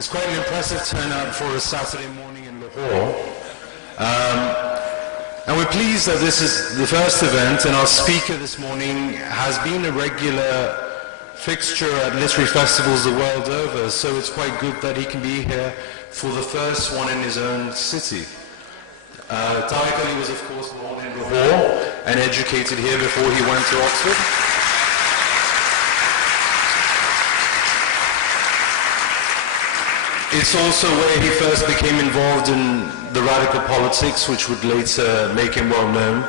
It's quite an impressive turnout for a Saturday morning in Lahore. And we're pleased that this is the first event, and our speaker this morning has been a regular fixture at literary festivals the world over, so it's quite good that he can be here for the first one in his own city. Tariq Ali was, of course, born in Lahore and educated here before he went to Oxford. It's also where he first became involved in the radical politics, which would later make him well known,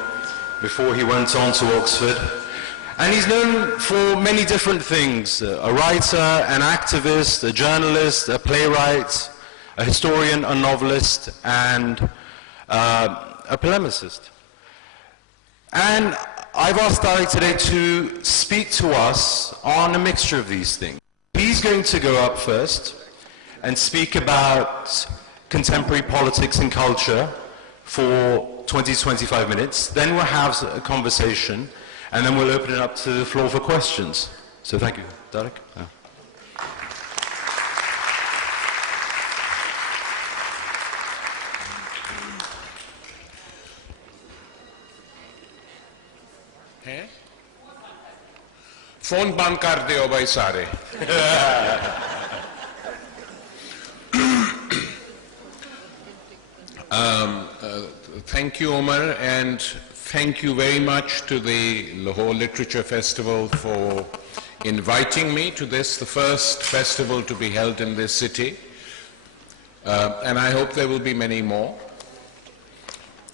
before he went on to Oxford. And he's known for many different things: a writer, an activist, a journalist, a playwright, a historian, a novelist, and a polemicist. And I've asked Tariq today to speak to us on a mixture of these things. He's going to go up first and speak about contemporary politics and culture for 20-25 minutes. Then we'll have a conversation, and then we'll open it up to the floor for questions. So thank you. Tariq? Yeah. Phone band kar deo bhai sare. Thank you, Omar, and thank you very much to the Lahore Literature Festival for inviting me to this, the first festival to be held in this city, and I hope there will be many more.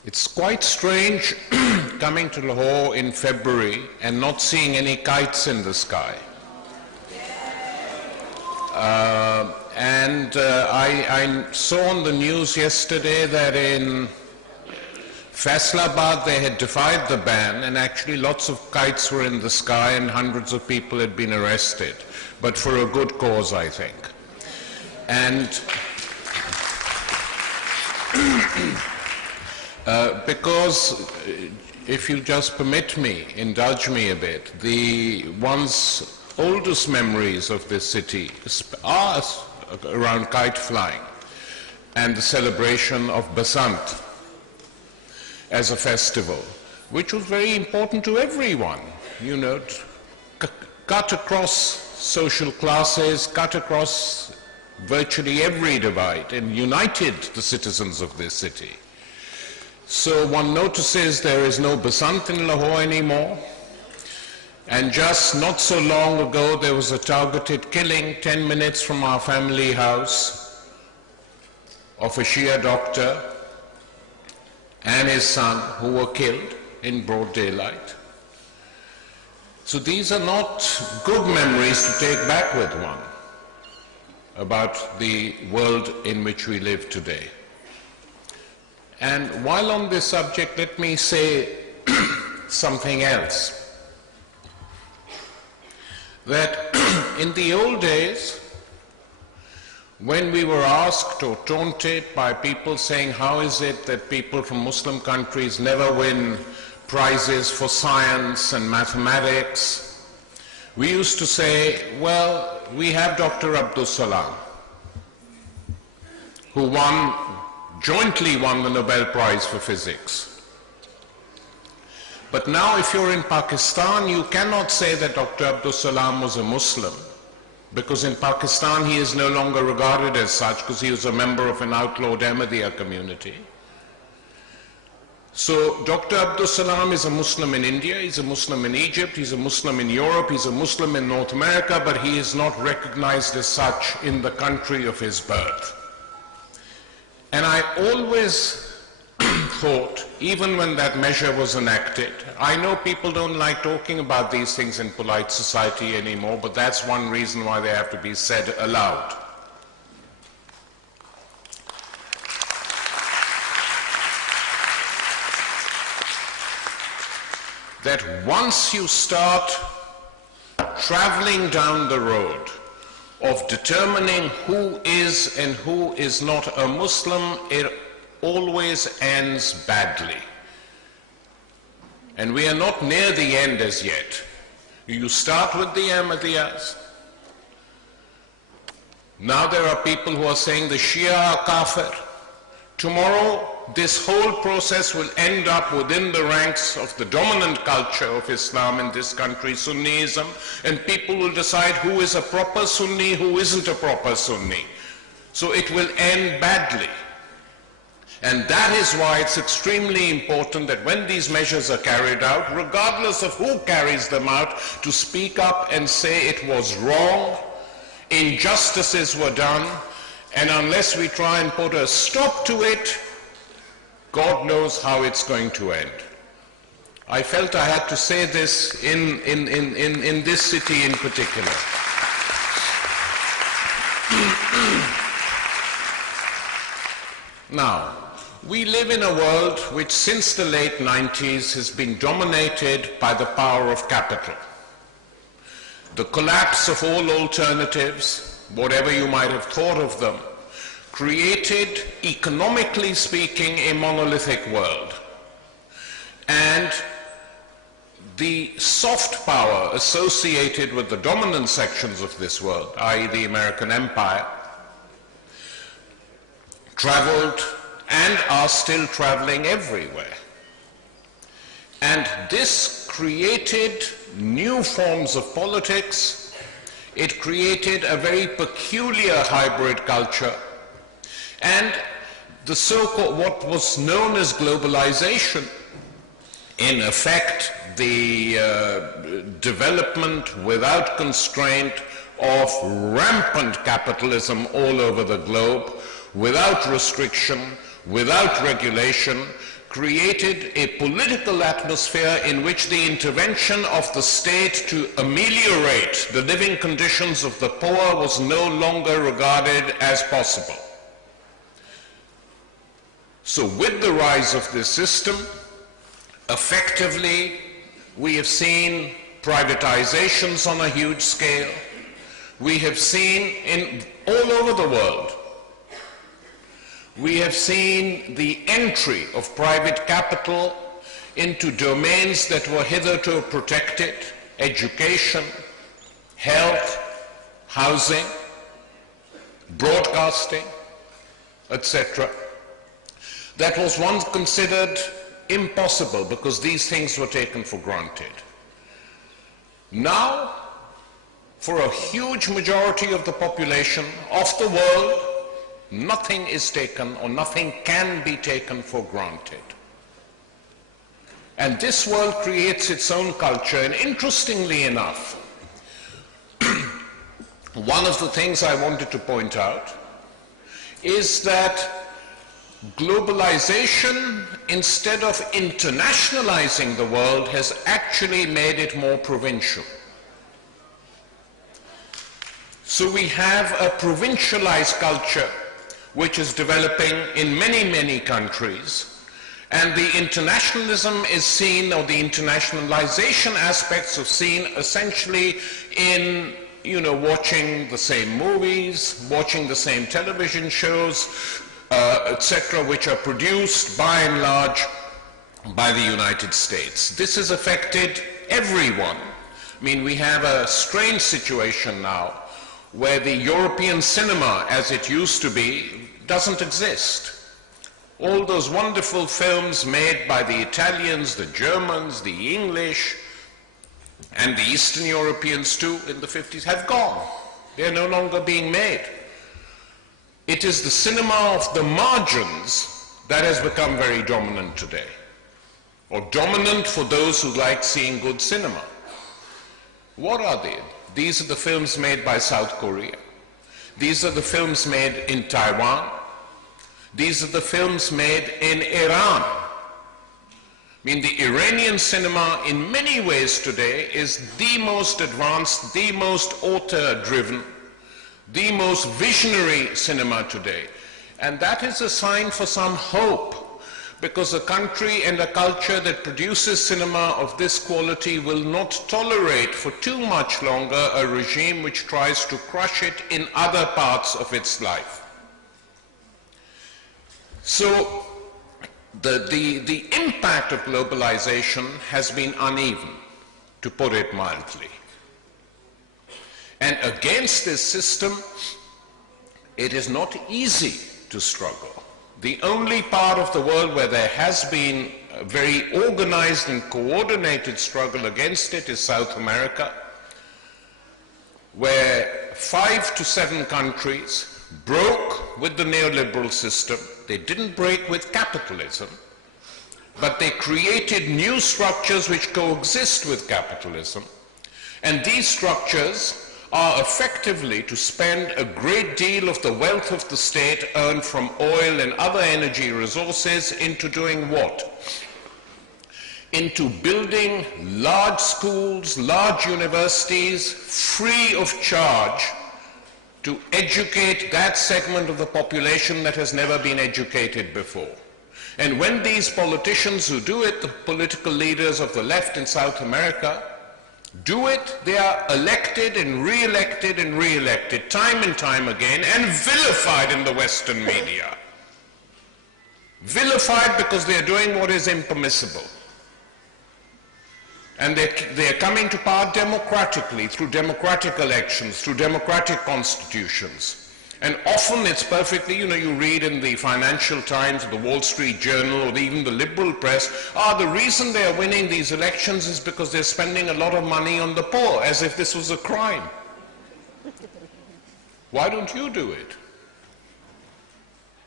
It's quite strange coming to Lahore in February and not seeing any kites in the sky. I saw on the news yesterday that in Faisalabad they had defied the ban, and actually lots of kites were in the sky and hundreds of people had been arrested, but for a good cause, I think. And because, if you just permit me, indulge me a bit, the one's oldest memories of this city are around kite flying and the celebration of Basant as a festival, which was very important to everyone, you know, cut across social classes, cut across virtually every divide, and united the citizens of this city. So one notices there is no Basant in Lahore anymore. And just not so long ago, there was a targeted killing 10 minutes from our family house of a Shia doctor and his son, who were killed in broad daylight. So these are not good memories to take back with one about the world in which we live today. And while on this subject, let me say something else. That in the old days, when we were asked or taunted by people saying, how is it that people from Muslim countries never win prizes for science and mathematics, we used to say, well, we have Dr. Abdus Salam, who jointly won the Nobel Prize for Physics. But now if you're in Pakistan, you cannot say that Dr. Abdus Salam was a Muslim, because in Pakistan he is no longer regarded as such, because he was a member of an outlawed Ahmadiyya community. So Dr. Abdus Salam is a Muslim in India, he's a Muslim in Egypt, he's a Muslim in Europe, he's a Muslim in North America, but he is not recognized as such in the country of his birth. And I always thought, even when that measure was enacted, I know people don't like talking about these things in polite society anymore, but that's one reason why they have to be said aloud. That once you start traveling down the road of determining who is and who is not a Muslim, it always ends badly. And we are not near the end as yet. You start with the Ahmadiyyas, Now there are people who are saying the Shia are kafir. Tomorrow, this whole process will end up within the ranks of the dominant culture of Islam in this country, Sunnism, and people will decide who is a proper Sunni, who isn't a proper Sunni. So it will end badly. And that is why it's extremely important that when these measures are carried out, regardless of who carries them out, to speak up and say it was wrong, injustices were done, and unless we try and put a stop to it, God knows how it's going to end. I felt I had to say this in this city in particular. Now, we live in a world which since the late 90s has been dominated by the power of capital. The collapse of all alternatives, whatever you might have thought of them, created, economically speaking, a monolithic world. And the soft power associated with the dominant sections of this world, i.e. the American empire, traveled and are still traveling everywhere. And this created new forms of politics. It created a very peculiar hybrid culture. And the so-called, what was known as globalization, in effect, the development without constraint of rampant capitalism all over the globe, without restriction, without regulation, created a political atmosphere in which the intervention of the state to ameliorate the living conditions of the poor was no longer regarded as possible. So with the rise of this system, effectively, we have seen privatizations on a huge scale. We have seen all over the world, we have seen the entry of private capital into domains that were hitherto protected: education, health, housing, broadcasting, etc. That was once considered impossible because these things were taken for granted. Now, for a huge majority of the population of the world, nothing is taken or nothing can be taken for granted. And this world creates its own culture. And interestingly enough, one of the things I wanted to point out is that globalization, instead of internationalizing the world, has actually made it more provincial. So we have a provincialized culture which is developing in many, many countries, and the internationalism is seen, or the internationalization aspects are seen essentially in, watching the same movies, watching the same television shows, etc., which are produced by and large by the United States. This has affected everyone. I mean, we have a strange situation now where the European cinema, as it used to be, doesn't exist. All those wonderful films made by the Italians, the Germans, the English, and the Eastern Europeans too in the 50s have gone. They're no longer being made. It is the cinema of the margins that has become very dominant today, or dominant for those who like seeing good cinema. What are they? These are the films made by South Korea. These are the films made in Taiwan. These are the films made in Iran. I mean, the Iranian cinema in many ways today is the most advanced, the most auteur-driven, the most visionary cinema today. And that is a sign for some hope, because a country and a culture that produces cinema of this quality will not tolerate for too much longer a regime which tries to crush it in other parts of its life. So the impact of globalization has been uneven, to put it mildly. And against this system, it is not easy to struggle. The only part of the world where there has been a very organized and coordinated struggle against it is South America, where 5 to 7 countries broke with the neoliberal system. They didn't break with capitalism, but they created new structures which coexist with capitalism. And these structures are effectively to spend a great deal of the wealth of the state earned from oil and other energy resources into doing what? Into building large schools, large universities, free of charge, to educate that segment of the population that has never been educated before. And when these politicians who do it, the political leaders of the left in South America, do it, they are elected and re-elected time and time again, and vilified in the Western media. Vilified because they are doing what is impermissible. And they are coming to power democratically, through democratic elections, through democratic constitutions. And often it's perfectly, you read in the Financial Times, or the Wall Street Journal, or even the liberal press, the reason they are winning these elections is because they're spending a lot of money on the poor, as if this was a crime. Why don't you do it?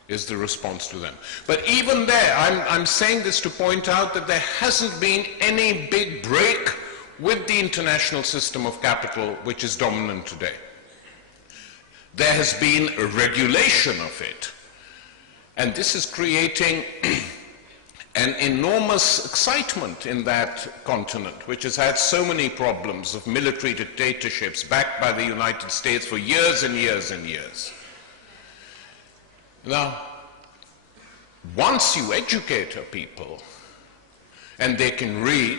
Is the response to them. But even there, I'm saying this to point out that there hasn't been any big break with the international system of capital which is dominant today. There has been a regulation of it, and this is creating an enormous excitement in that continent, which has had so many problems of military dictatorships backed by the United States for years and years and years. Now, once you educate a people and they can read,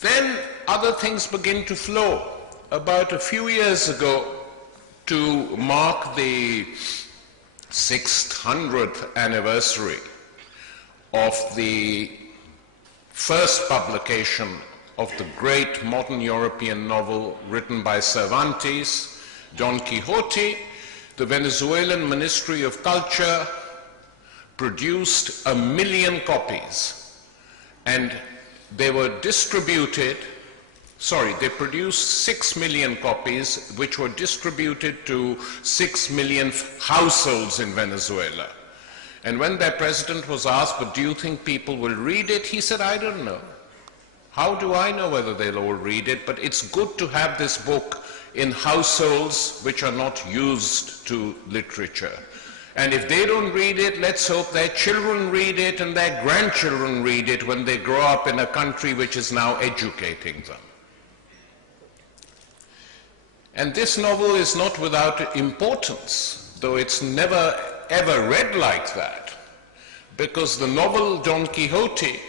then other things begin to flow. About a few years ago, to mark the 600th anniversary of the first publication of the great modern European novel written by Cervantes, Don Quixote, the Venezuelan Ministry of Culture produced 1 million copies, and they were distributed. They produced 6 million copies, which were distributed to 6 million households in Venezuela. And when their president was asked, but do you think people will read it? He said, I don't know. How do I know whether they'll all read it? But it's good to have this book in households which are not used to literature. And if they don't read it, let's hope their children read it and their grandchildren read it when they grow up in a country which is now educating them. And this novel is not without importance, though it's never ever read like that, because the novel Don Quixote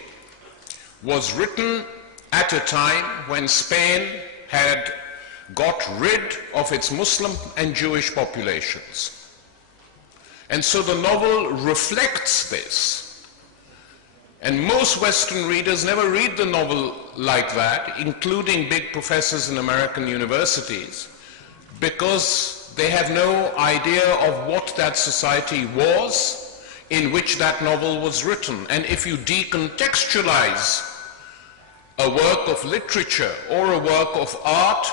was written at a time when Spain had got rid of its Muslim and Jewish populations. And so the novel reflects this. And most Western readers never read the novel like that, including big professors in American universities, because they have no idea of what that society was in which that novel was written. And if you decontextualize a work of literature or a work of art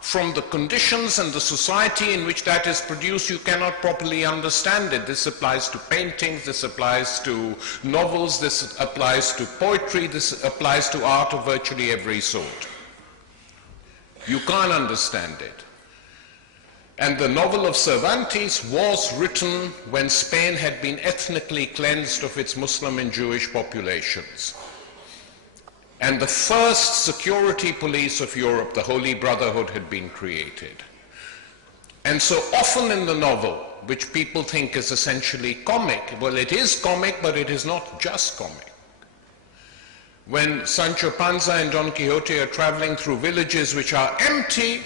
from the conditions and the society in which that is produced, you cannot properly understand it. This applies to paintings, this applies to novels, this applies to poetry, this applies to art of virtually every sort. You can't understand it. And the novel of Cervantes was written when Spain had been ethnically cleansed of its Muslim and Jewish populations. And the first security police of Europe, the Holy Brotherhood, had been created. And so often in the novel, which people think is essentially comic, well, it is comic, but it is not just comic. When Sancho Panza and Don Quixote are traveling through villages which are empty,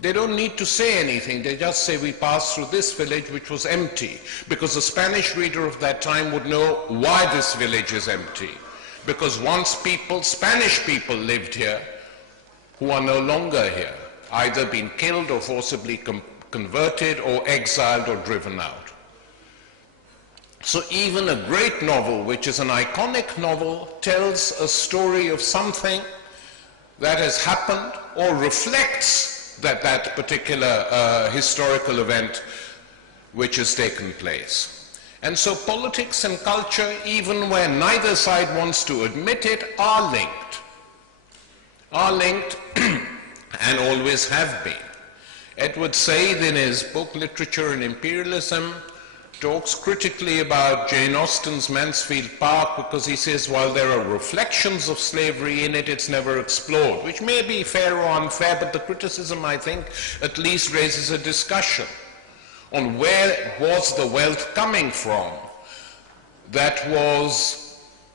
they don't need to say anything. They just say, we passed through this village which was empty, because the Spanish reader of that time would know why this village is empty. Because once Spanish people lived here, who are no longer here, either been killed or forcibly converted or exiled or driven out. So even a great novel, which is an iconic novel, tells a story of something that has happened or reflects that particular historical event which has taken place. And so politics and culture, even where neither side wants to admit it, are linked and always have been. Edward Said, in his book Literature and Imperialism, talks critically about Jane Austen's Mansfield Park because he says while there are reflections of slavery in it, it's never explored, which may be fair or unfair, but the criticism, I think, at least raises a discussion on where was the wealth coming from that was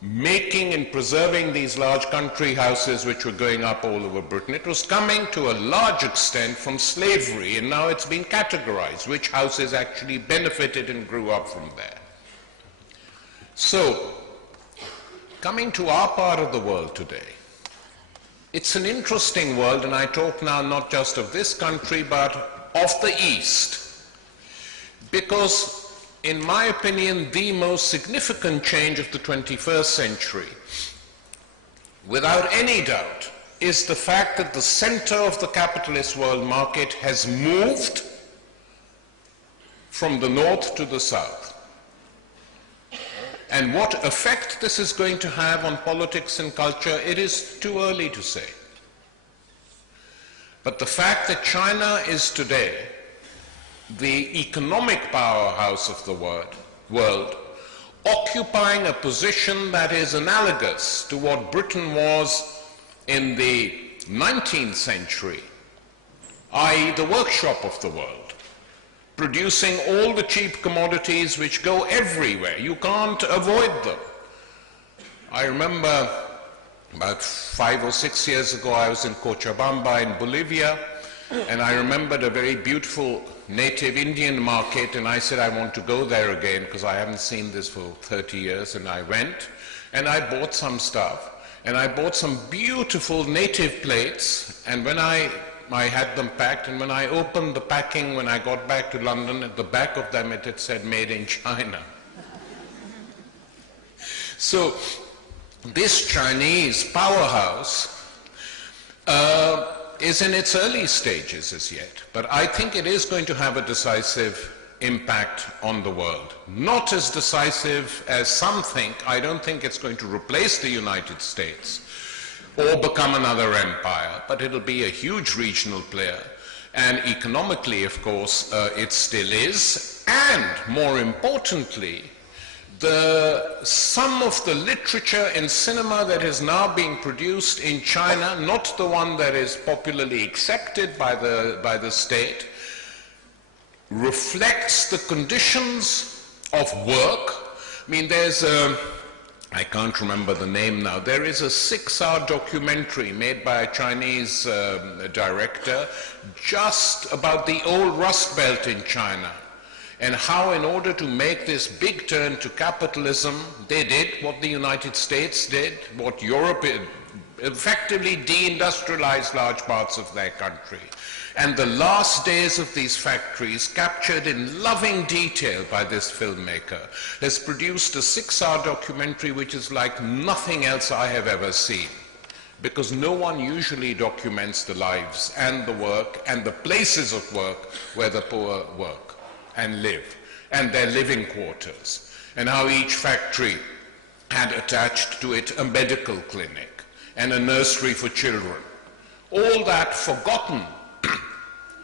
making and preserving these large country houses which were going up all over Britain. It was coming to a large extent from slavery, and now it's been categorized which houses actually benefited and grew up from there. So, coming to our part of the world today, it's an interesting world, and I talk now not just of this country but of the East, because in my opinion, the most significant change of the 21st century, without any doubt, is the fact that the center of the capitalist world market has moved from the north to the south. And what effect this is going to have on politics and culture, it is too early to say. But the fact that China is today the economic powerhouse of the world, occupying a position that is analogous to what Britain was in the 19th century, i.e. the workshop of the world, producing all the cheap commodities which go everywhere. You can't avoid them. I remember about 5 or 6 years ago, I was in Cochabamba in Bolivia, and I remembered a very beautiful native Indian market, and I said I want to go there again because I haven't seen this for 30 years, and I went and I bought some stuff, and I bought some beautiful native plates, and when I had them packed, and when I opened the packing when I got back to London, at the back of them it had said made in China. So this Chinese powerhouse is in its early stages as yet, but I think it is going to have a decisive impact on the world. Not as decisive as some think. I don't think it's going to replace the United States or become another empire, but it'll be a huge regional player. And economically, of course, it still is. And more importantly, some of the literature and cinema that is now being produced in China, not the one that is popularly accepted by the state, reflects the conditions of work. I mean, there's I can't remember the name now, there is a 6-hour documentary made by a Chinese director just about the old Rust Belt in China, and how in order to make this big turn to capitalism, they did what the United States did, what Europe effectively deindustrialized large parts of their country. And the last days of these factories, captured in loving detail by this filmmaker, has produced a 6-hour documentary which is like nothing else I have ever seen. Because no one usually documents the lives and the work and the places of work where the poor work and live, and their living quarters, and how each factory had attached to it a medical clinic and a nursery for children. All that forgotten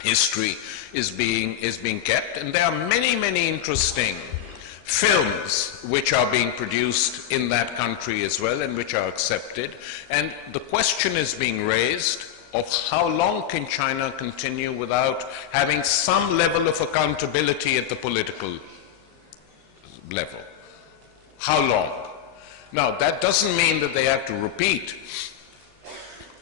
history is being kept, and there are many, many interesting films which are being produced in that country as well and which are accepted, and the question is being raised of how long can China continue without having some level of accountability at the political level. How long? Now, that doesn't mean that they have to repeat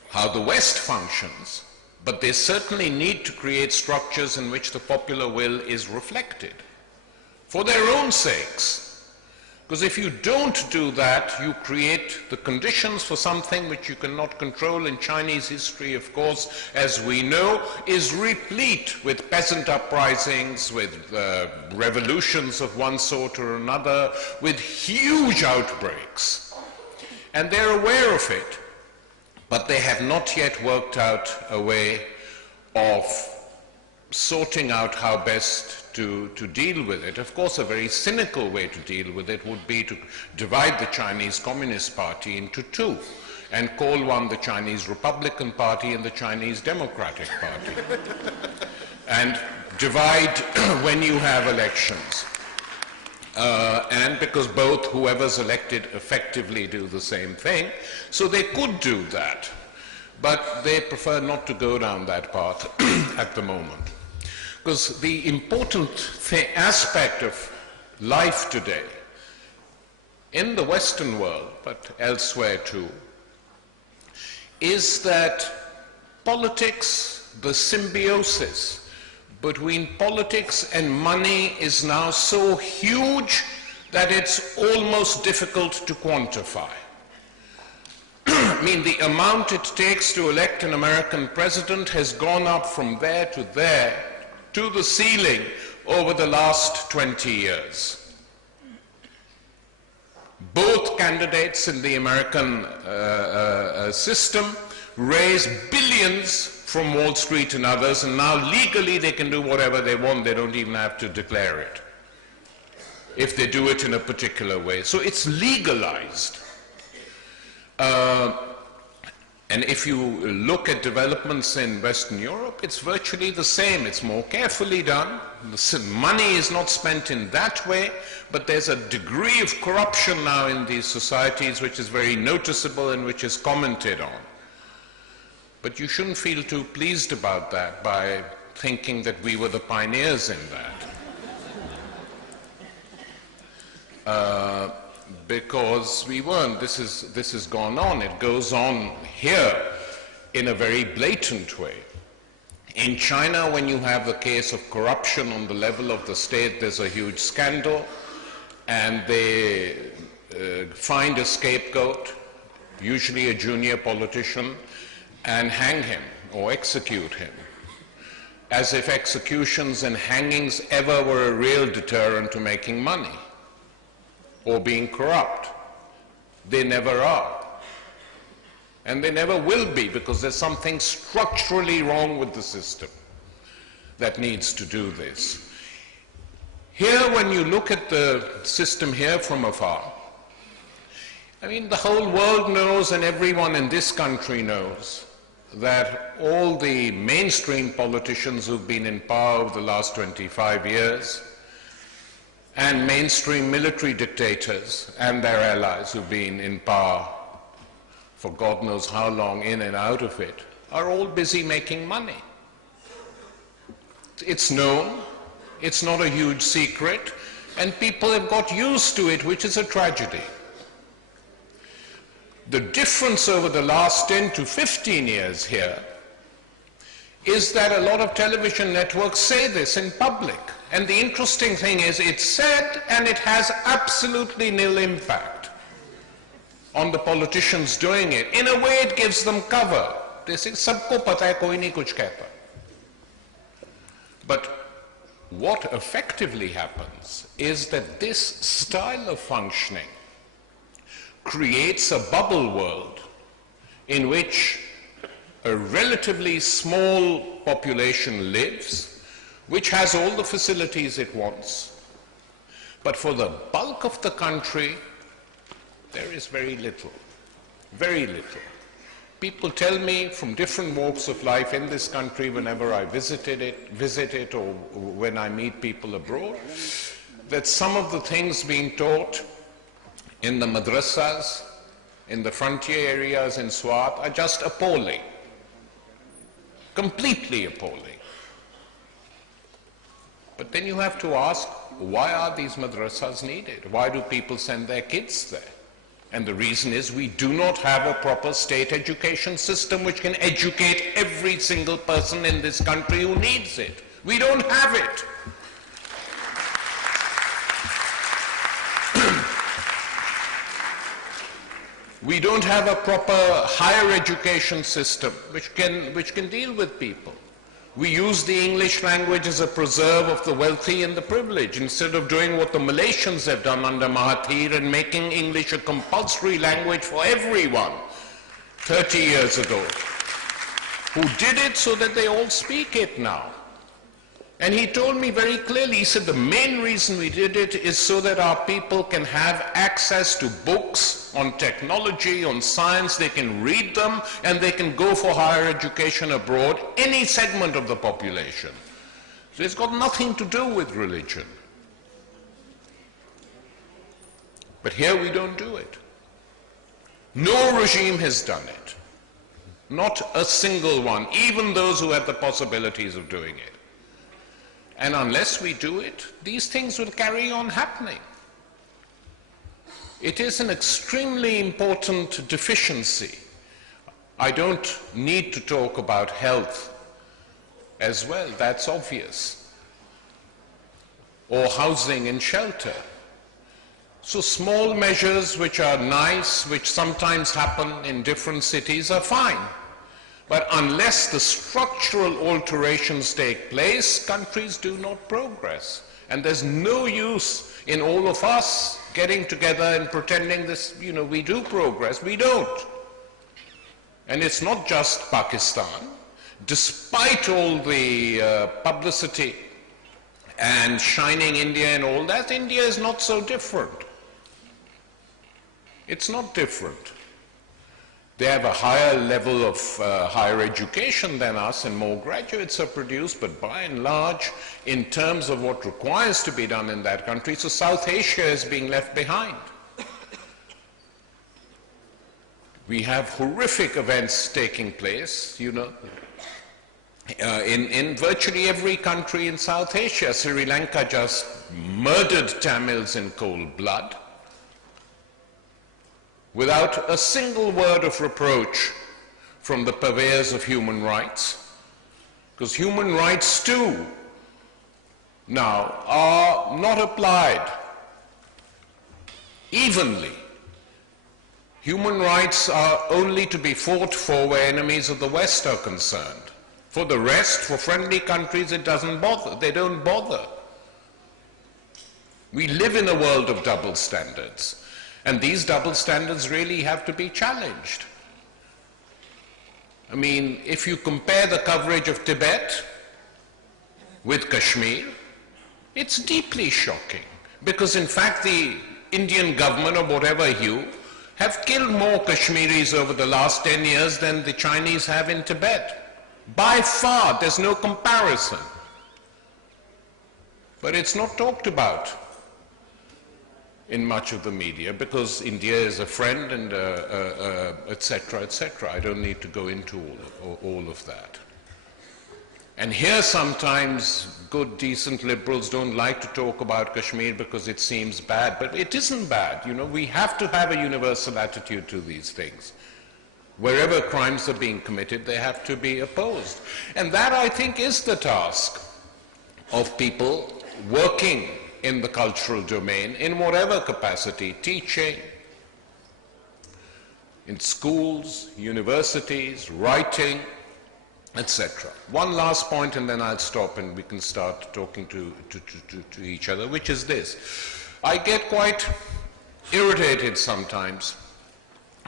how the West functions, but they certainly need to create structures in which the popular will is reflected for their own sakes. Because if you don't do that, you create the conditions for something which you cannot control. And Chinese history, of course, as we know, is replete with peasant uprisings, with revolutions of one sort or another, with huge outbreaks. And they're aware of it, but they have not yet worked out a way of sorting out how best to deal with it. Of course, a very cynical way to deal with it would be to divide the Chinese Communist Party into two and call one the Chinese Republican Party and the Chinese Democratic Party. And divide when you have elections. And because both, whoever's elected, effectively do the same thing. So they could do that, but they prefer not to go down that path at the moment. Because the important aspect of life today, in the Western world, but elsewhere too, is that politics, the symbiosis between politics and money is now so huge that it's almost difficult to quantify. I mean, the amount it takes to elect an American president has gone up from there to the ceiling over the last 20 years. Both candidates in the American system raise billions from Wall Street and others, and now legally they can do whatever they want. They don't even have to declare it if they do it in a particular way. So it's legalized. And if you look at developments in Western Europe, it's virtually the same. It's more carefully done. The money is not spent in that way, but there's a degree of corruption now in these societies which is very noticeable and which is commented on. But you shouldn't feel too pleased about that by thinking that we were the pioneers in that. Because we weren't. This has gone on. It goes on here in a very blatant way. In China, when you have a case of corruption on the level of the state, there's a huge scandal, and they find a scapegoat, usually a junior politician, and hang him or execute him, as if executions and hangings ever were a real deterrent to making money or being corrupt. They never are. And they never will be, because there's something structurally wrong with the system that needs to do this. Here, when you look at the system here from afar, I mean, the whole world knows, and everyone in this country knows, that all the mainstream politicians who've been in power over the last 25 years and mainstream military dictators and their allies who've been in power for God knows how long, in and out of it, are all busy making money. It's known, it's not a huge secret, and people have got used to it, which is a tragedy. The difference over the last 10 to 15 years here is that a lot of television networks say this in public. And the interesting thing is, it's said and it has absolutely nil impact on the politicians doing it. In a way, it gives them cover. They say, sabko pata hai, koi nahi kuch kehta. But what effectively happens is that this style of functioning creates a bubble world in which a relatively small population lives, which has all the facilities it wants. But for the bulk of the country, there is very little, very little. People tell me from different walks of life in this country, whenever I visit it or when I meet people abroad, that some of the things being taught in the madrasas, in the frontier areas in Swat, are just appalling, completely appalling. But then you have to ask, why are these madrasas needed? Why do people send their kids there? And the reason is, we do not have a proper state education system which can educate every single person in this country who needs it. We don't have it. We don't have a proper higher education system which can deal with people. We use the English language as a preserve of the wealthy and the privileged, instead of doing what the Malaysians have done under Mahathir and making English a compulsory language for everyone 30 years ago, who did it so that they all speak it now. And he told me very clearly, he said the main reason we did it is so that our people can have access to books on technology, on science, they can read them, and they can go for higher education abroad, any segment of the population. So it's got nothing to do with religion. But here we don't do it. No regime has done it. Not a single one, even those who have the possibilities of doing it. And unless we do it, these things will carry on happening. It is an extremely important deficiency. I don't need to talk about health as well, that's obvious. Or housing and shelter. So small measures which are nice, which sometimes happen in different cities, are fine. But unless the structural alterations take place, countries do not progress. And there's no use in all of us getting together and pretending this, we do progress. We don't. And it's not just Pakistan. Despite all the publicity and shining India and all that, India is not so different. It's not different. They have a higher level of higher education than us, and more graduates are produced, but by and large, in terms of what requires to be done in that country, so South Asia is being left behind. We have horrific events taking place, in virtually every country in South Asia. Sri Lanka just murdered Tamils in cold blood, without a single word of reproach from the purveyors of human rights, because human rights too now are not applied evenly. Human rights are only to be fought for where enemies of the West are concerned. For the rest, for friendly countries, it doesn't bother. They don't bother. We live in a world of double standards. And these double standards really have to be challenged. I mean, if you compare the coverage of Tibet with Kashmir, it's deeply shocking. Because in fact, the Indian government, of whatever hue, have killed more Kashmiris over the last 10 years than the Chinese have in Tibet. By far, there's no comparison. But it's not talked about in much of the media, because India is a friend and etc., etc. I don't need to go into all of that. And here sometimes good, decent liberals don't like to talk about Kashmir because it seems bad, but it isn't bad. We have to have a universal attitude to these things. Wherever crimes are being committed, they have to be opposed. And that, I think, is the task of people working in the cultural domain, in whatever capacity, teaching, in schools, universities, writing, etc. One last point, and then I'll stop and we can start talking to each other, which is this. I get quite irritated sometimes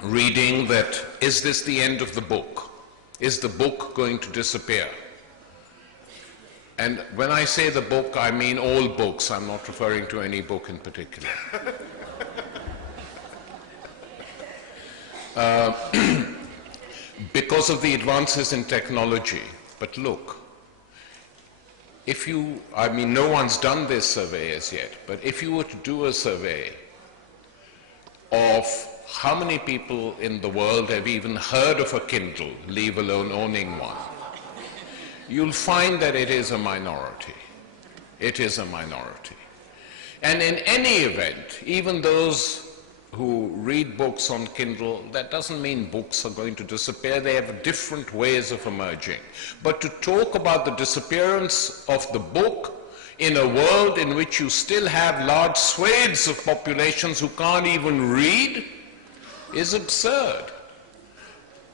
reading that, is this the end of the book? Is the book going to disappear? And when I say the book, I mean all books. I'm not referring to any book in particular. Because of the advances in technology. But look, no one's done this survey as yet, but if you were to do a survey of how many people in the world have even heard of a Kindle, leave alone owning one, you'll find that it is a minority. It is a minority. And in any event, even those who read books on Kindle, that doesn't mean books are going to disappear. They have different ways of emerging. But to talk about the disappearance of the book in a world in which you still have large swathes of populations who can't even read, is absurd.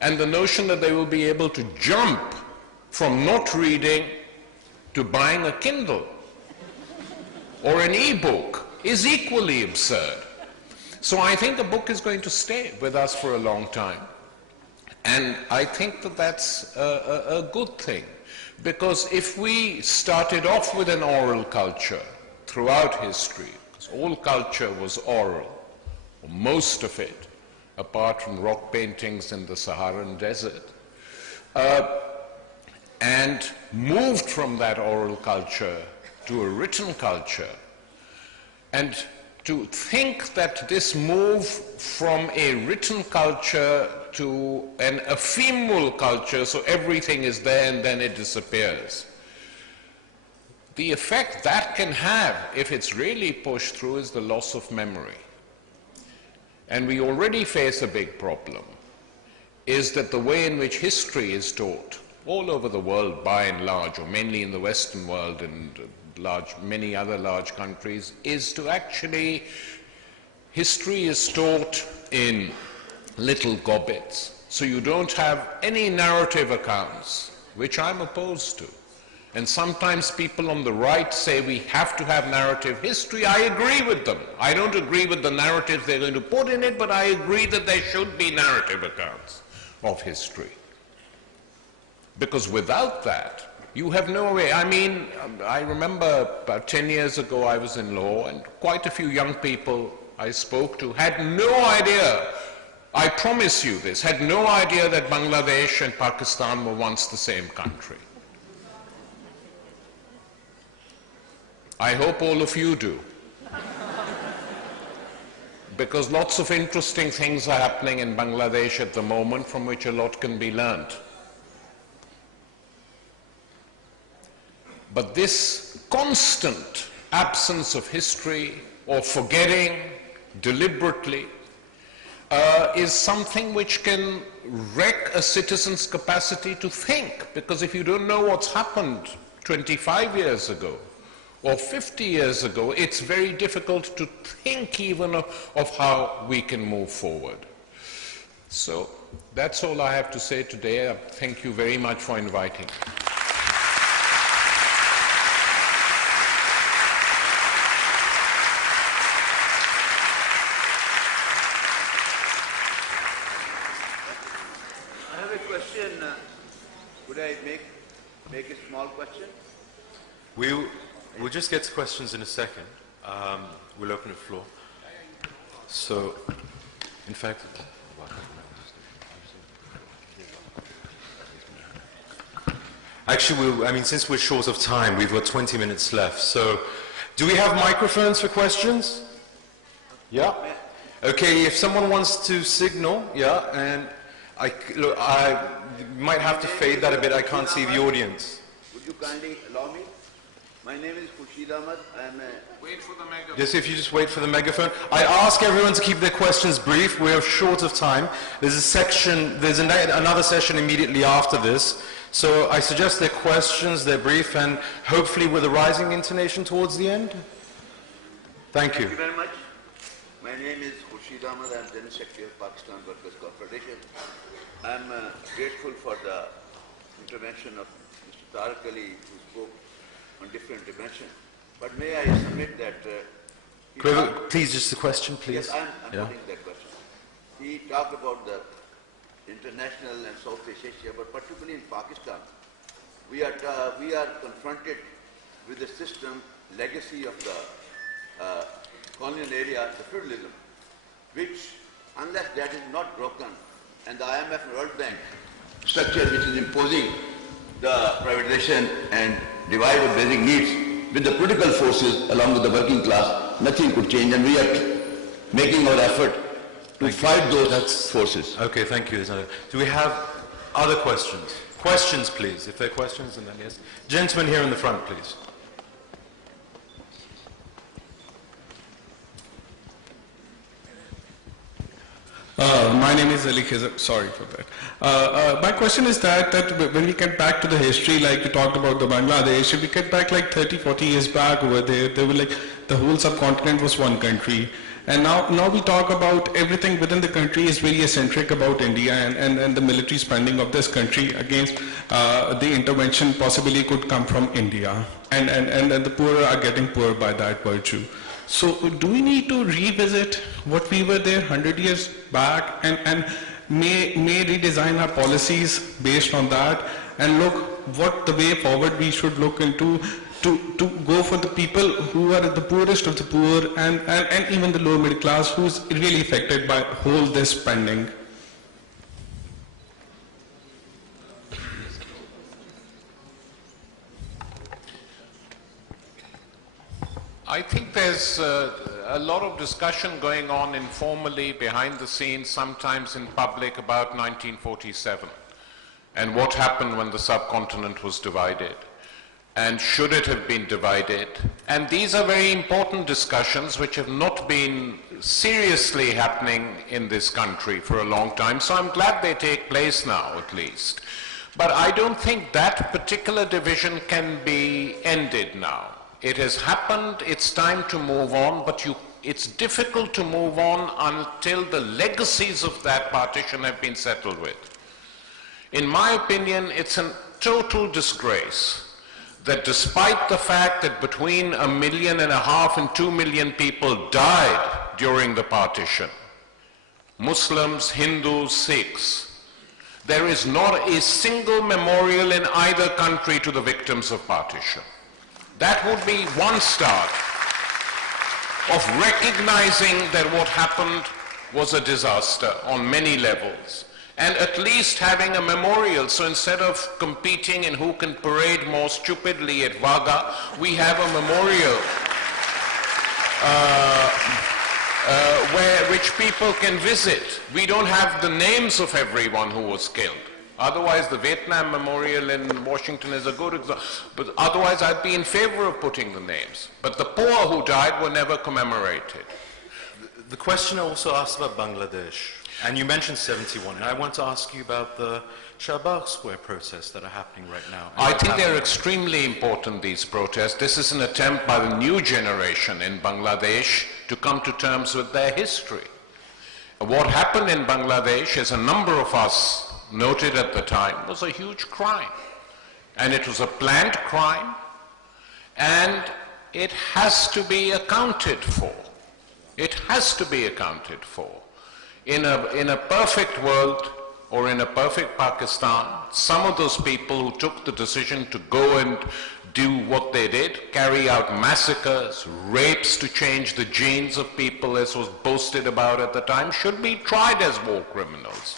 And the notion that they will be able to jump from not reading to buying a Kindle or an e-book is equally absurd. So I think the book is going to stay with us for a long time. And I think that that's a good thing. Because if we started off with an oral culture throughout history, because all culture was oral, or most of it, apart from rock paintings in the Saharan desert, and moved from that oral culture to a written culture, and to think that this move from a written culture to an ephemeral culture, so everything is there and then it disappears. The effect that can have, if it's really pushed through, is the loss of memory. And we already face a big problem, is that the way in which history is taught all over the world by and large, or mainly in the Western world and many other large countries, is to actually, history is taught in little gobbets. So you don't have any narrative accounts, which I'm opposed to. And sometimes people on the right say we have to have narrative history. I agree with them. I don't agree with the narratives they're going to put in it, but I agree that there should be narrative accounts of history. Because without that, you have no way. I mean, I remember about 10 years ago I was in law, and quite a few young people I spoke to had no idea, I promise you this, had no idea that Bangladesh and Pakistan were once the same country. I hope all of you do. Because lots of interesting things are happening in Bangladesh at the moment from which a lot can be learned. But this constant absence of history, or forgetting deliberately, is something which can wreck a citizen's capacity to think. Because if you don't know what's happened 25 years ago or 50 years ago, it's very difficult to think even of how we can move forward. So that's all I have to say today. Thank you very much for inviting me. Could I make a small question? We'll just get to questions in a second. We'll open the floor. So, in fact, actually, since we're short of time, we've got 20 minutes left. So, do we have microphones for questions? Yeah? Okay, if someone wants to signal, yeah, and I might have to fade that a bit. I can't see the audience. Would you kindly allow me? My name is Khurshid Ahmad. Wait for the megaphone. Just if you just wait for the megaphone. I ask everyone to keep their questions brief. We are short of time. There's a section, another session immediately after this. So I suggest their questions, they're brief, and hopefully with a rising intonation towards the end. Thank you. Thank you very much. My name is Khurshid Ahmad. I'm General Secretary of Pakistan Workers' Confederation. I'm grateful for the intervention of Mr. Tariq Ali, who spoke on different dimensions. But may I submit that... please, just the question, please. Yes, I'm putting that question. He talked about the international and Southeast Asia, but particularly in Pakistan, we are confronted with the system, legacy of the colonial area, the feudalism, which, unless that is not broken, and the IMF and World Bank structure which is imposing the privatization and divide of basic needs with the political forces along with the working class, nothing could change, and we are making our effort to fight those forces. Okay, thank you. Do we have other questions? Questions, please. If there are questions, then yes. Gentleman here in the front, please. My name is Ali Khizr. Sorry for that. My question is that when we get back to the history, like we talked about the Bangladesh, if we get back like 30, 40 years back over there, they were like, the whole subcontinent was one country. And now we talk about everything within the country is very eccentric about India and the military spending of this country against the intervention possibly could come from India. And the poor are getting poor by that virtue. So do we need to revisit what we were there 100 years back and may redesign our policies based on that and look what the way forward we should look into to go for the people who are the poorest of the poor and even the lower middle class who's really affected by all this spending? I think there's a lot of discussion going on informally behind the scenes, sometimes in public, about 1947 and what happened when the subcontinent was divided. And should it have been divided? And these are very important discussions which have not been seriously happening in this country for a long time. So I'm glad they take place now, at least. But I don't think that particular division can be ended now. It has happened, it's time to move on, but it's difficult to move on until the legacies of that partition have been settled with. In my opinion, it's a total disgrace that despite the fact that between 1.5 million and 2 million people died during the partition, Muslims, Hindus, Sikhs, there is not a single memorial in either country to the victims of partition. That would be one start of recognizing that what happened was a disaster on many levels, and at least having a memorial. So instead of competing in who can parade more stupidly at Vaga, we have a memorial which people can visit. We don't have the names of everyone who was killed. Otherwise, the Vietnam Memorial in Washington is a good example. But otherwise, I'd be in favor of putting the names. But the poor who died were never commemorated. The question also asked about Bangladesh. And you mentioned 71, and I want to ask you about the Shahbag Square protests that are happening right now. I think they're extremely important, these protests. This is an attempt by the new generation in Bangladesh to come to terms with their history. What happened in Bangladesh, as a number of us noted at the time, was a huge crime. And it was a planned crime, and it has to be accounted for. It has to be accounted for. In a perfect world, or in a perfect Pakistan, some of those people who took the decision to go and do what they did, carry out massacres, rapes to change the genes of people, as was boasted about at the time, should be tried as war criminals.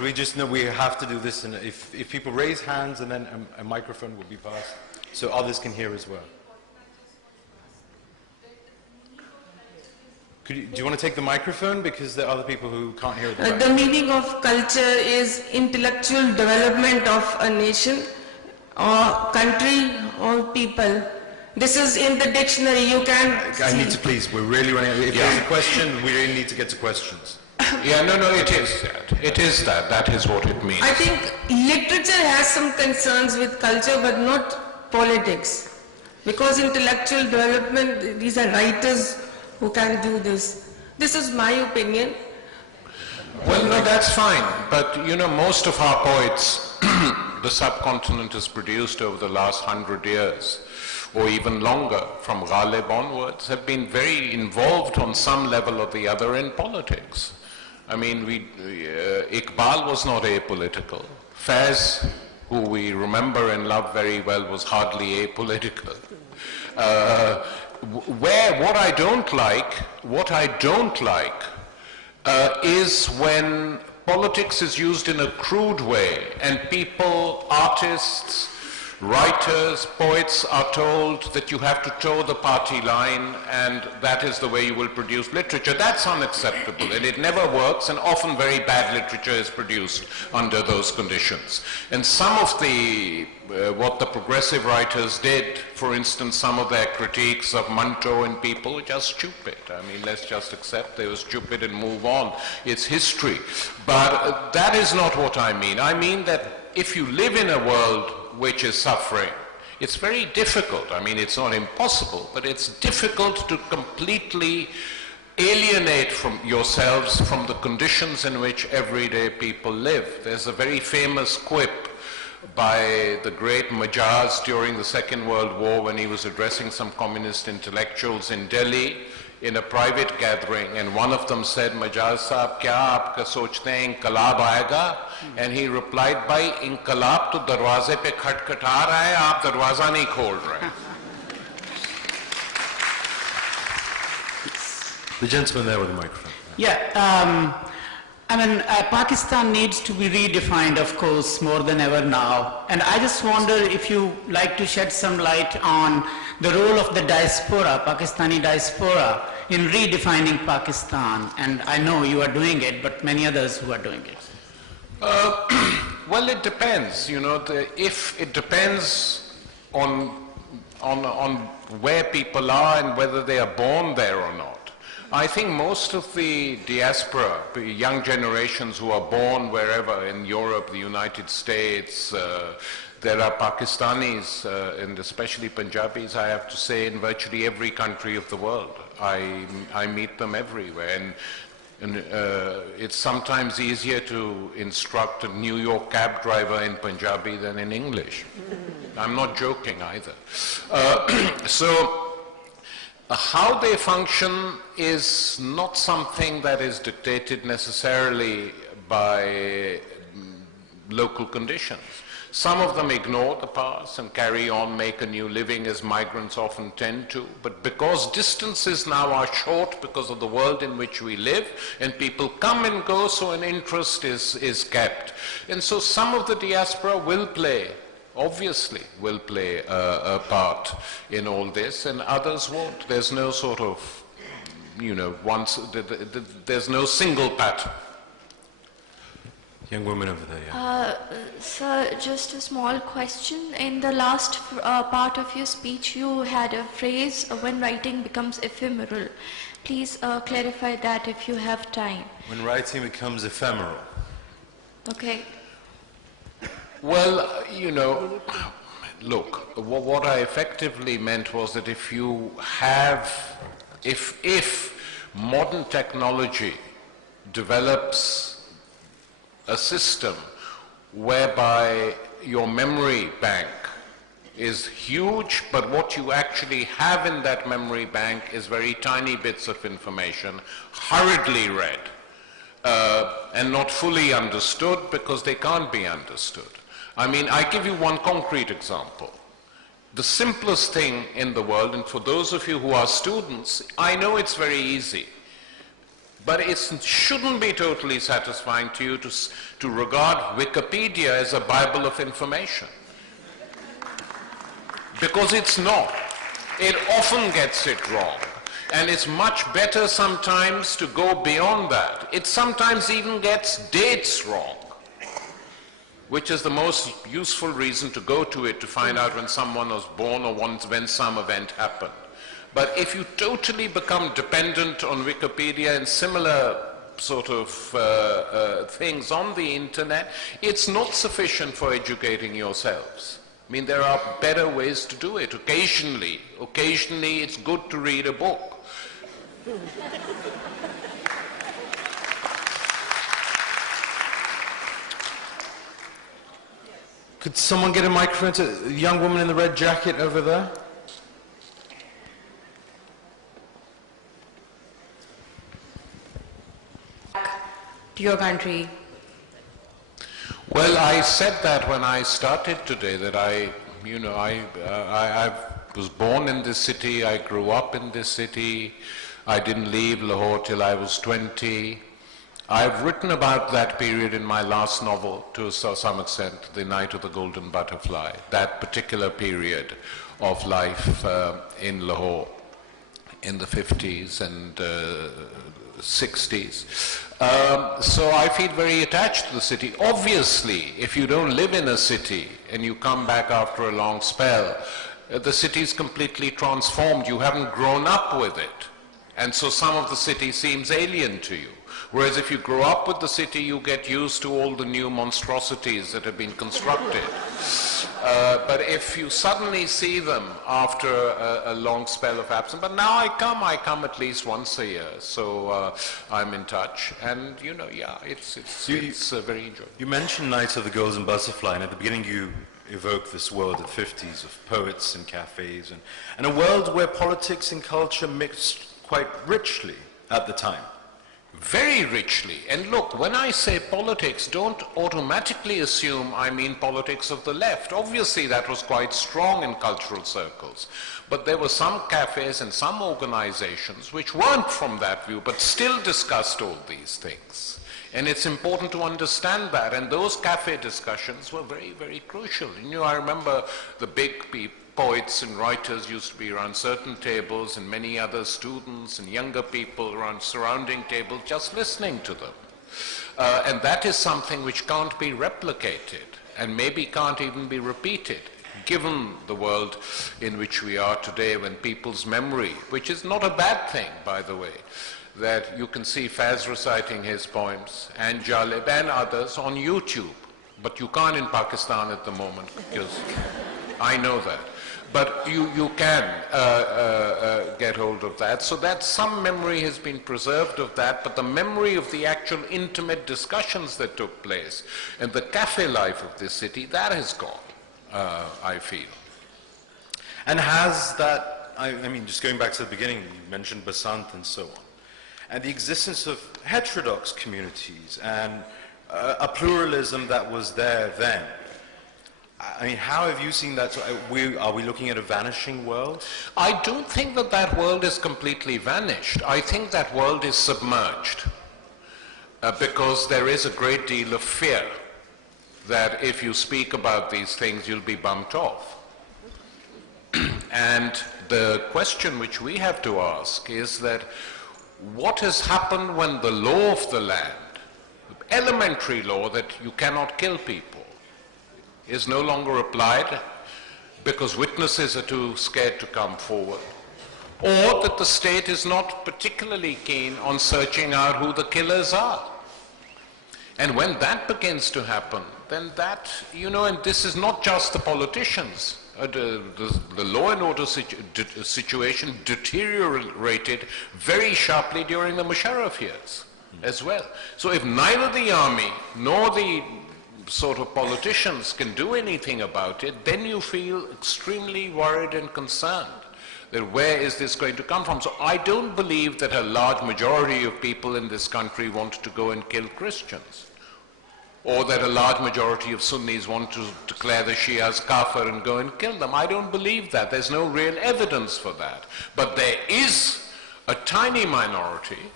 We just know we have to do this, and if people raise hands, and then a microphone will be passed so others can hear as well. Do you want to take the microphone, because there are other people who can't hear the The meaning of culture is intellectual development of a nation or country or people. This is in the dictionary. You can I need to, please, we're really running out. If there's a question, we really need to get to questions. Yeah, no, it is that. It is that. That is what it means. I think literature has some concerns with culture, but not politics. Because intellectual development, these are writers who can do this. This is my opinion. Well, no, that's fine. But, you know, most of our poets, the subcontinent has produced over the last 100 years, or even longer, from Ghalib onwards, have been very involved on some level or the other in politics. I mean, Iqbal was not apolitical. Faiz, who we remember and love very well, was hardly apolitical. What I don't like is when politics is used in a crude way and people, artists, writers, poets are told that you have to toe the party line and that is the way you will produce literature. That's unacceptable, and it never works, and often very bad literature is produced under those conditions. And some of what the progressive writers did, for instance, some of their critiques of Manto and people, were just stupid. I mean, let's just accept they were stupid and move on. It's history. But that is not what I mean. I mean that if you live in a world which is suffering. It's very difficult. I mean, it's not impossible, but it's difficult to completely alienate from yourselves from the conditions in which everyday people live. There's a very famous quip by the great Majaz during the Second World War when he was addressing some communist intellectuals in Delhi in a private gathering, and one of them said, Majaz Sahab, kya aapka sochte hain inqilab aayega? And he replied, bhai, inqilab to darwaze pe khatkata raha hai, aap darwaza nahi khol rahe. The gentleman there with the microphone. Yeah, Pakistan needs to be redefined, of course, more than ever now. And I just wonder if you like to shed some light on the role of the diaspora, Pakistani diaspora, in redefining Pakistan. And I know you are doing it, but many others who are doing it. Well, it depends. You know, it depends on where people are and whether they are born there or not. I think most of the diaspora, the young generations who are born wherever, in Europe, the United States, there are Pakistanis, and especially Punjabis, I have to say, in virtually every country of the world. I meet them everywhere. And it's sometimes easier to instruct a New York cab driver in Punjabi than in English. I'm not joking either. How they function is not something that is dictated necessarily by local conditions. Some of them ignore the past and carry on, make a new living, as migrants often tend to. But because distances now are short because of the world in which we live, and people come and go, so an interest is kept. And so some of the diaspora will play, obviously will play a part in all this, and others won't. There's no sort of, you know, there's no single pattern. Young woman over there, yeah. Sir, just a small question. In the last part of your speech, you had a phrase, when writing becomes ephemeral. Please clarify that if you have time. When writing becomes ephemeral. Okay. Well, you know, look, what I effectively meant was that if modern technology develops a system whereby your memory bank is huge, but what you actually have in that memory bank is very tiny bits of information, hurriedly read, and not fully understood because they can't be understood. I mean, I give you one concrete example. The simplest thing in the world, and for those of you who are students, I know it's very easy, but it shouldn't be totally satisfying to you to regard Wikipedia as a Bible of information. Because it's not. It often gets it wrong. And it's much better sometimes to go beyond that. It sometimes even gets dates wrong, which is the most useful reason to go to it, to find out when someone was born or when some event happened. But if you totally become dependent on Wikipedia and similar sort of things on the internet, it's not sufficient for educating yourselves. I mean, there are better ways to do it. Occasionally it's good to read a book. Could someone get a microphone to the young woman in the red jacket over there? To your country? Well, I said that when I started today, that I was born in this city, I grew up in this city, I didn't leave Lahore till I was 20. I've written about that period in my last novel to some extent, The Night of the Golden Butterfly, that particular period of life in Lahore in the 50s and 60s. So I feel very attached to the city. Obviously, if you don't live in a city and you come back after a long spell, the city is completely transformed. You haven't grown up with it. And so some of the city seems alien to you. Whereas if you grow up with the city, you get used to all the new monstrosities that have been constructed. But if you suddenly see them after a long spell of absence, but now I come at least once a year, so I'm in touch, and you know, yeah, it's very enjoyable. You mentioned Night of the Girls and Butterfly, and at the beginning you evoke this world of the 50s of poets and cafes, and a world where politics and culture mixed quite richly at the time. Very richly. And look, when I say politics, don't automatically assume I mean politics of the left. Obviously, that was quite strong in cultural circles. But there were some cafes and some organizations which weren't from that view, but still discussed all these things. And it's important to understand that. And those cafe discussions were very, very crucial. You know, I remember the big poets and writers used to be around certain tables, and many other students and younger people around surrounding tables just listening to them. And that is something which can't be replicated and maybe can't even be repeated, given the world in which we are today, when people's memory, which is not a bad thing, by the way, that you can see Faz reciting his poems and Jalib and others on YouTube, but you can't in Pakistan at the moment, because I know that. But you can get hold of that. So that some memory has been preserved of that, but the memory of the actual intimate discussions that took place and the cafe life of this city, that has gone, I feel. And has that, I mean, just going back to the beginning, you mentioned Basant and so on, and the existence of heterodox communities and a pluralism that was there then. I mean, how have you seen that? Are we looking at a vanishing world? I don't think that that world is completely vanished. I think that world is submerged because there is a great deal of fear that if you speak about these things, you'll be bumped off. And the question which we have to ask is that what has happened when the law of the land, the elementary law that you cannot kill people, is no longer applied because witnesses are too scared to come forward, or that the state is not particularly keen on searching out who the killers are. And when that begins to happen, then that, you know, and this is not just the politicians. The law and order situation deteriorated very sharply during the Musharraf years as well. So if neither the army nor the sort of politicians can do anything about it, then you feel extremely worried and concerned that where is this going to come from? So I don't believe that a large majority of people in this country want to go and kill Christians, or that a large majority of Sunnis want to declare the Shias kafir and go and kill them. I don't believe that. There's no real evidence for that. But there is a tiny minority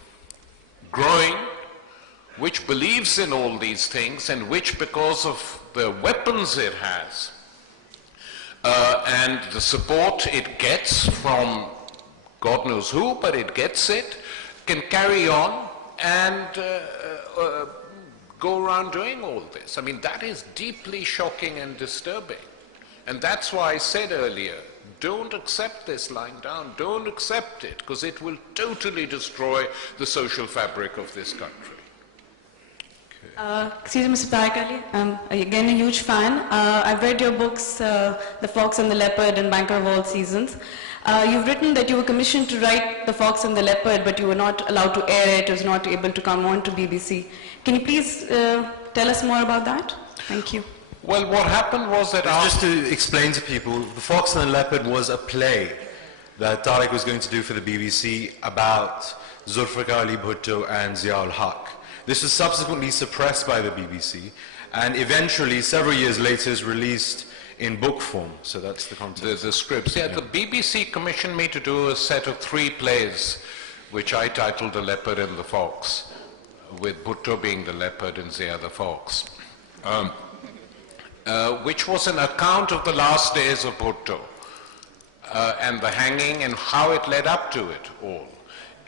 growing which believes in all these things, and which, because of the weapons it has and the support it gets from God knows who, but it gets it, can carry on and go around doing all this. I mean, that is deeply shocking and disturbing. And that's why I said earlier, don't accept this lying down. Don't accept it, because it will totally destroy the social fabric of this country. Excuse me, Mr. Tariq Ali. I'm again a huge fan. I've read your books, The Fox and the Leopard and Banker of All Seasons. You've written that you were commissioned to write The Fox and the Leopard, but you were not allowed to air it, it was not able to come on to BBC. Can you please tell us more about that? Thank you. Well, what happened was that... Just to explain to people, The Fox and the Leopard was a play that Tariq was going to do for the BBC about Zulfikar Ali Bhutto and Zia-ul-Haq. This was subsequently suppressed by the BBC, and eventually, several years later, is released in book form. So that's the context. The scripts. Yeah, the BBC commissioned me to do a set of 3 plays, which I titled The Leopard and the Fox, with Bhutto being the leopard and Zia the fox, which was an account of the last days of Bhutto and the hanging and how it led up to it all.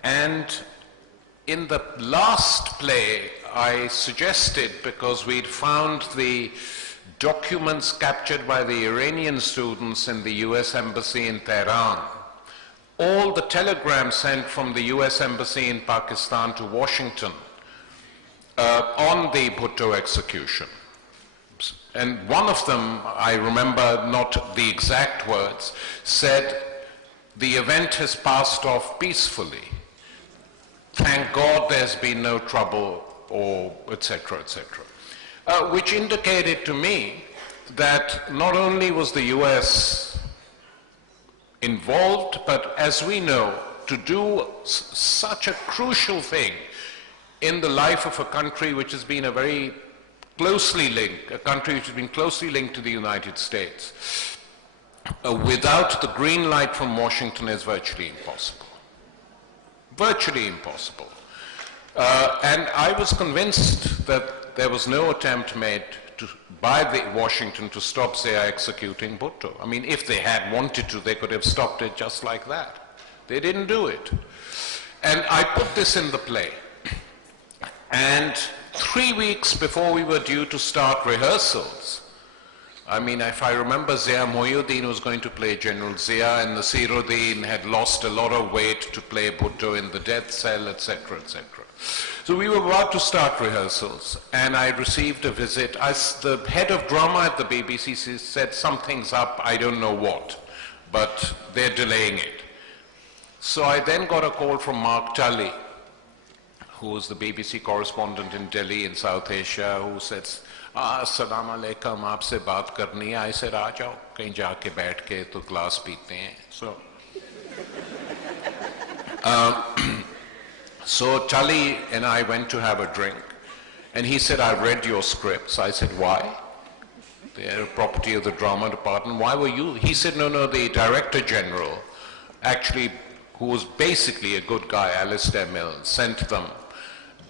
And in the last play, I suggested, because we'd found the documents captured by the Iranian students in the US Embassy in Tehran, all the telegrams sent from the US Embassy in Pakistan to Washington on the Bhutto execution. And one of them, I remember not the exact words, said, "The event has passed off peacefully. Thank God there's been no trouble," or etc., etc. Which indicated to me that not only was the US involved, but as we know, to do such a crucial thing in the life of a country which has been a very closely linked, a country which has been closely linked to the United States, without the green light from Washington is virtually impossible. Virtually impossible. And I was convinced that there was no attempt made by Washington to stop Zia executing Bhutto. I mean, if they had wanted to, they could have stopped it just like that. They didn't do it. And I put this in the play. And 3 weeks before we were due to start rehearsals, I mean, if I remember, Zia Mohyuddin was going to play General Zia, and Nasiruddin had lost a lot of weight to play Bhutto in the death cell, etc., etc. So we were about to start rehearsals, and I received a visit. The head of drama at the BBC said, "Something's up, I don't know what, but they're delaying it." So I then got a call from Mark Tully, who was the BBC correspondent in Delhi in South Asia, who said, "Assalamu alaikum, aapse baat karni hai." I said, "Aa jao, kahin jaake baith ke to glass peete hain." So Tully and I went to have a drink, and he said, "I've read your scripts." I said, "Why?" "They're a property of the drama department. Why were you?" He said, no, the Director General, actually, who was basically a good guy, Alistair Mills, sent them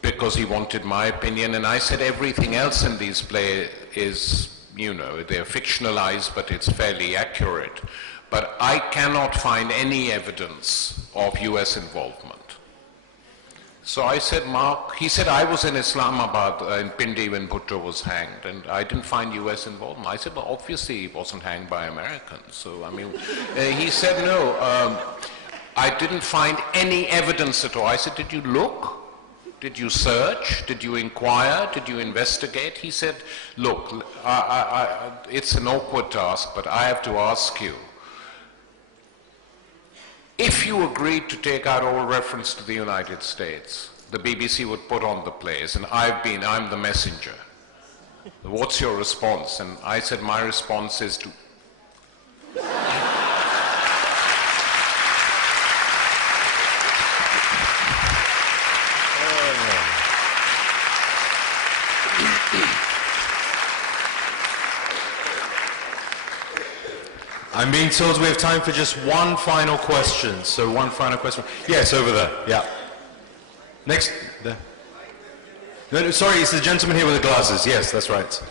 because he wanted my opinion. And I said, everything else in these plays is, you know, they're fictionalized, but it's fairly accurate. But I cannot find any evidence of US involvement. So I said, "Mark," he said, "I was in Islamabad, in Pindi, when Bhutto was hanged, and I didn't find US involvement." I said, "Well, obviously he wasn't hanged by Americans." So, I mean, he said, "No, I didn't find any evidence at all." I said, "Did you look? Did you search? Did you inquire? Did you investigate?" He said, "Look, it's an awkward task, but I have to ask you, if you agreed to take out all reference to the United States, the BBC would put on the plays, and I'm the messenger. What's your response?" And I said, "My response is to..." I'm being told we have time for just one final question. So one final question. Yes, over there. Yeah. Next. There. No, sorry, it's the gentleman here with the glasses. Yes, that's right.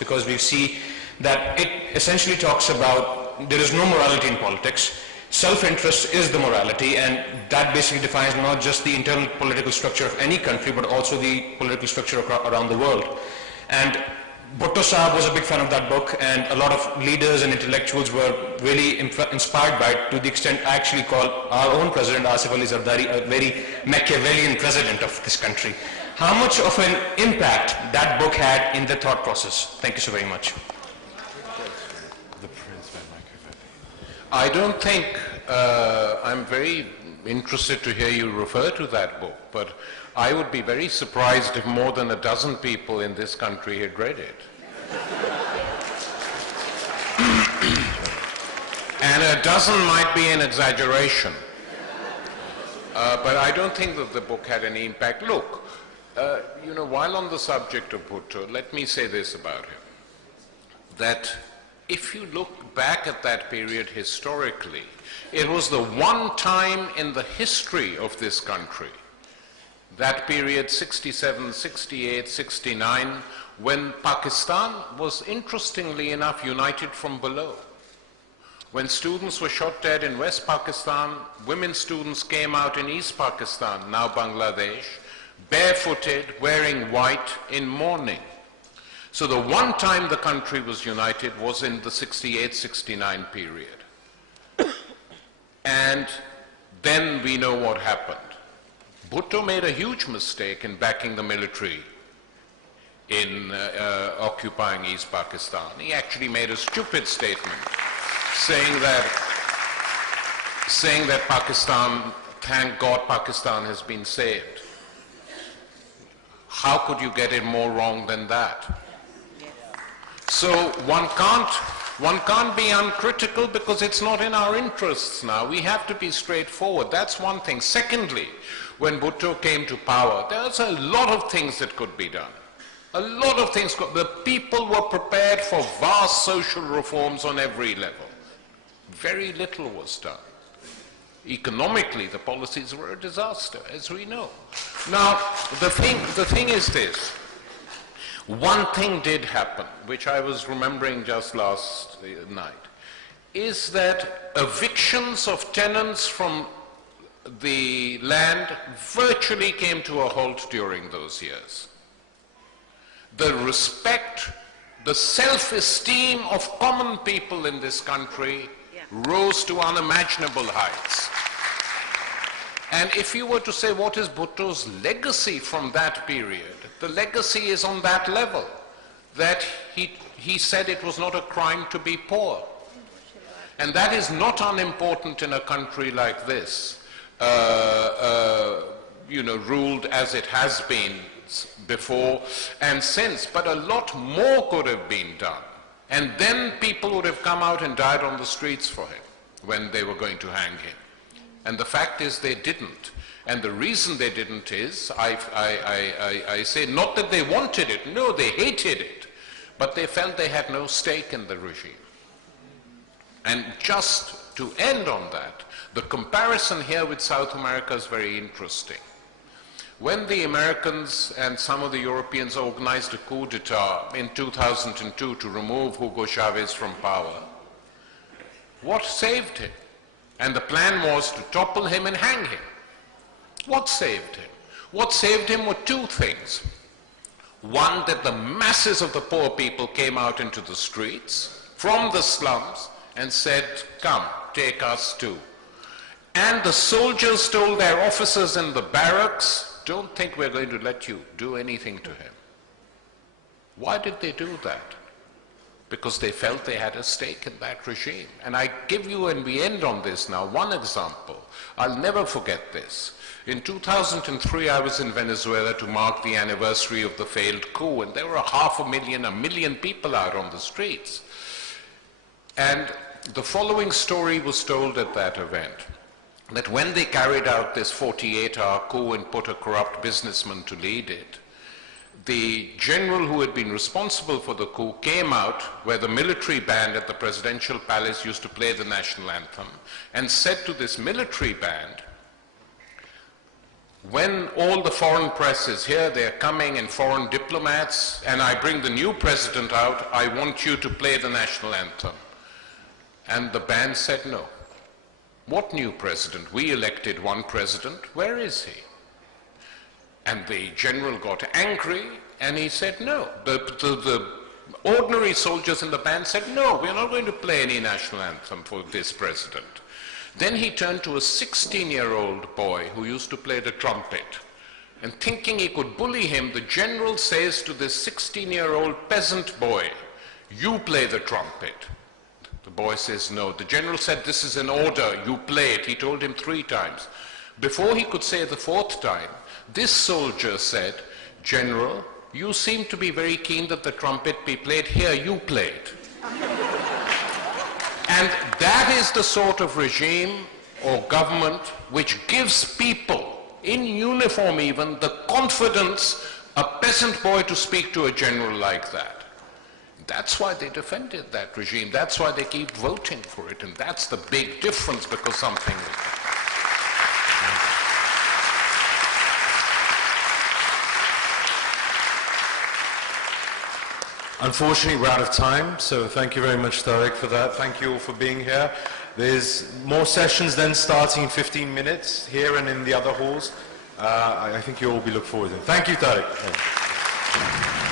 Because we see that it essentially talks about there is no morality in politics. Self-interest is the morality, and that basically defines not just the internal political structure of any country, but also the political structure around the world. And Bhutto Sahab was a big fan of that book, and a lot of leaders and intellectuals were really inspired by it, to the extent I actually call our own president, Asif Ali Zardari, a very Machiavellian president of this country. How much of an impact that book had in the thought process? Thank you so very much. I don't think, I'm very interested to hear you refer to that book, but I would be very surprised if more than a dozen people in this country had read it. And a dozen might be an exaggeration. But I don't think that the book had any impact. Look, you know, while on the subject of Bhutto, let me say this about him, that if you look back at that period historically, it was the one time in the history of this country, that period 67, 68, 69, when Pakistan was, interestingly enough, united from below. When students were shot dead in West Pakistan, women students came out in East Pakistan, now Bangladesh, barefooted, wearing white, in mourning. So the one time the country was united was in the 68-69 period. And then we know what happened. Bhutto made a huge mistake in backing the military in occupying East Pakistan. He actually made a stupid statement saying that Pakistan, thank God Pakistan has been saved. How could you get it more wrong than that? So one can't be uncritical because it's not in our interests now. We have to be straightforward. That's one thing. Secondly, when Bhutto came to power, there's a lot of things that could be done. A lot of things. The people were prepared for vast social reforms on every level. Very little was done. Economically, the policies were a disaster, as we know. Now, the thing is this. One thing did happen, which I was remembering just last night, is that evictions of tenants from the land virtually came to a halt during those years. The respect, the self-esteem of common people in this country rose to unimaginable heights. And if you were to say what is Bhutto's legacy from that period, the legacy is on that level, that he said it was not a crime to be poor. And that is not unimportant in a country like this, ruled as it has been before and since. But a lot more could have been done. And then people would have come out and died on the streets for him when they were going to hang him. And the fact is they didn't. And the reason they didn't is, I say, not that they wanted it, no, they hated it, but they felt they had no stake in the regime. And just to end on that, the comparison here with South America is very interesting. When the Americans and some of the Europeans organized a coup d'etat in 2002 to remove Hugo Chavez from power, what saved him? And the plan was to topple him and hang him. What saved him? What saved him were two things. One, that the masses of the poor people came out into the streets from the slums and said, come, take us too. And the soldiers told their officers in the barracks, don't think we're going to let you do anything to him. Why did they do that? Because they felt they had a stake in that regime. And I give you, and we end on this now, one example. I'll never forget this. In 2003, I was in Venezuela to mark the anniversary of the failed coup, and there were 500,000, 1 million people out on the streets. And the following story was told at that event, that when they carried out this 48-hour coup and put a corrupt businessman to lead it, the general who had been responsible for the coup came out where the military band at the presidential palace used to play the national anthem and said to this military band, when all the foreign press is here, they're coming, and foreign diplomats, and I bring the new president out, I want you to play the national anthem. And the band said no. What new president? We elected one president. Where is he? And the general got angry and he said no. The ordinary soldiers in the band said no, we're not going to play any national anthem for this president. Then he turned to a 16-year-old boy who used to play the trumpet. And thinking he could bully him, the general says to this 16-year-old peasant boy, you play the trumpet. The boy says no. The general said, this is an order, you play it. He told him 3 times. Before he could say the 4th time, this soldier said, General, you seem to be very keen that the trumpet be played. Here, you play it. And that is the sort of regime or government which gives people, in uniform even, the confidence, a peasant boy to speak to a general like that. That's why they defended that regime. That's why they keep voting for it. And that's the big difference, because something... Unfortunately, we're out of time, so thank you very much, Tariq, for that. Thank you all for being here. There's more sessions then starting in 15 minutes here and in the other halls. I think you'll all be looked forward to. Thank you, Tariq.